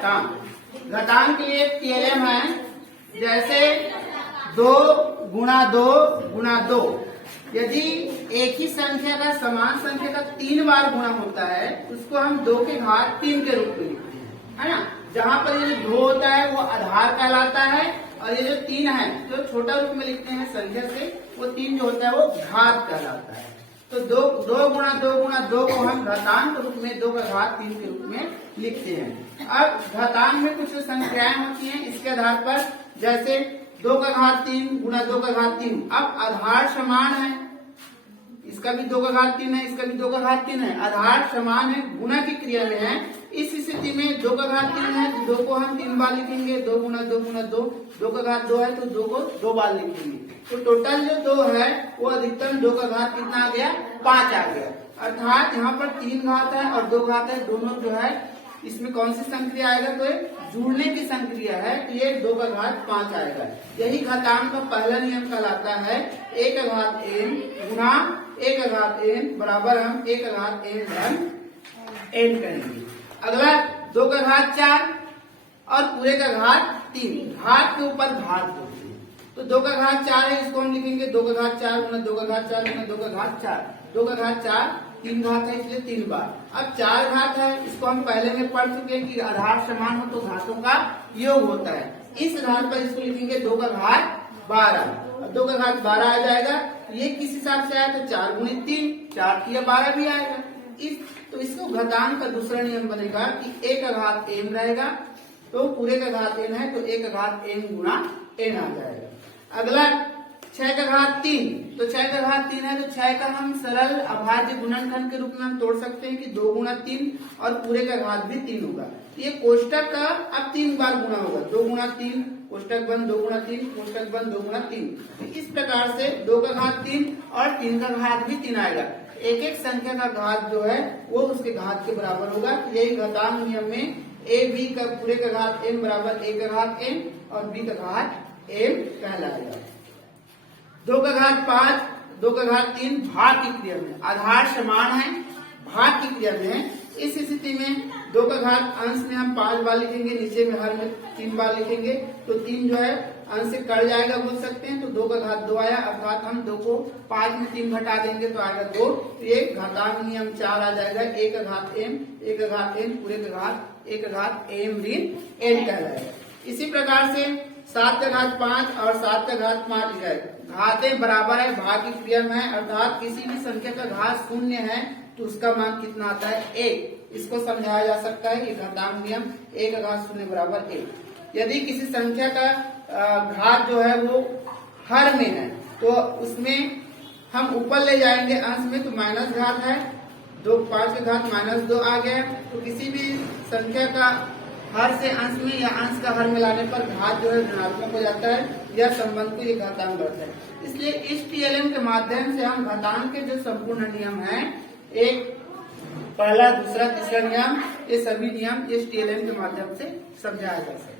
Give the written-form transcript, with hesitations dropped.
घातांक। घातांक के लिए टीएलएम है, जैसे 2 गुणा 2 गुणा 2। यदि एक ही संख्या का समान संख्या का 3 बार गुणा होता है उसको हम 2 के घात 3 के रूप में लिखते हैं, है ना। जहाँ पर ये जो 2 होता है वो आधार कहलाता है, और ये जो 3 है जो छोटा रूप में लिखते हैं संख्या से, वो 3 जो होता है वो घात कहलाता है। तो 2 गुणा 2 गुणा 2 को हम घातांक रूप में 2 का घात 3 के रूप में लिखते हैं। अब घातांक में कुछ संख्याएं होती हैं इसके आधार पर, जैसे 2 का घात 3 गुणा 2 का घात 3। अब आधार समान है, इसका भी 2 का घात 3 है, इसका भी 2 का घात 3 है, आधार समान है, गुणा की क्रिया में है। इस स्थिति में 2 का घात 3 है, 2 को हम 3 बार लिखेंगे, 2 गुणा 2 गुणा 2। 2 का घात 2 है तो 2 को 2 बार लिखेंगे, तो टोटल जो 2 है वो अधिकतम 2 का घात कितना आ गया, 5 आ गया। अर्थात यहाँ पर 3 घात है और 2 घात है, दोनों जो है इसमें कौन सी संक्रिया आएगा, तो जुड़ने की संक्रिया है, तो ये 2 का घात 5 आएगा। यही घातांक का पहला नियम कहलाता है 1 का घात n गुणा 1 का घात n बराबर हम 1 का घात n धन n करेंगे। अगला 2 का घात 4 और पूरे का घात 3, घात के ऊपर घात होती है, तो 2 का घात 4 है, इसको हम लिखेंगे 2 का घात 4 गुना 2 का घात 4 गुना 2 का घात 4। 2 का घात 4 3 घात है इसलिए 3 बार। अब 4 घात है, इसको हम पहले में पढ़ चुके हैं कि आधार समान हो तो घातों का योग होता है। इस आधार पर इसको लिखेंगे 2 का घात 12। अब 2 का घात 12 आ जाएगा, ये किस हिसाब से आया, तो 4 गुणित 3, 4 किया 12 भी आएगा। तो इसको घातांक का दूसरा नियम बनेगा कि 1 का घात n रहेगा, तो पूरे का घात n है तो 1 का घात n गुणा n आ जाएगा। अगला 6 का घात 3, तो 6 का घात 3 है तो 6 का हम सरल अभाज्य गुणनखंड के रूप में हम तोड़ सकते हैं कि 2 गुणा 3 और पूरे का घात भी 3 होगा। ये कोष्टक का अब 3 बार गुणा होगा, 2 गुणा 3 कोष्टक बंद 2 गुणा 3 कोष्टक बंद 2 गुणा 3। इस प्रकार से 2 का घात 3 और 3 का घात भी 3 आएगा। एक एक संख्या का घात जो है वो उसके घात के बराबर होगा। यही घातांक नियम में a b का पूरे का घात n बराबर a का घात n और b का घात m कहलाएगा। 2 का घात 5 2 का घात 3 भाग की क्रिया में, आधार समान है, भाग की क्रिया में। इस स्थिति में 2 का घात अंश में हम 5 बार लिखेंगे, नीचे में हर में 3 बार लिखेंगे, तो 3 जो है अंश से कट जाएगा बोल सकते हैं, तो 2 का घात 2 आया, अर्थात हम 2 को 5 में 3 घटा देंगे तो आएगा 2। ये घातांक नियम 4 आ जाएगा, 1 का घात m 1 का घात n पूरे का घात 1 का घात m ऋण n कहलाएगा। इसी प्रकार से 7 का घात 5 और 7 का घात 5 है, घातें बराबर है, भाग की क्रिया में है, अर्थात किसी भी संख्या का घात 0 है तो उसका मान कितना आता है, 1। इसको समझाया जा सकता है कि घातांक नियम 1 का घात 0 बराबर 1। यदि किसी संख्या का घात जो है वो हर में है तो उसमें हम ऊपर ले जाएंगे अंश में, तो माइनस घात है, 5 का घात -2 आ गया। तो किसी भी संख्या का हर से अंश में या अंश का हर में लाने पर घात जो है ऋणात्मक हो जाता है, यह संबंध को ये घातांक बढ़ता है। इसलिए इस टीएलएम के माध्यम से हम घातांक के जो संपूर्ण नियम है, एक पहला दूसरा तीसरा नियम, ये सभी नियम इस टीएलएम के माध्यम से समझाया जा सकता है।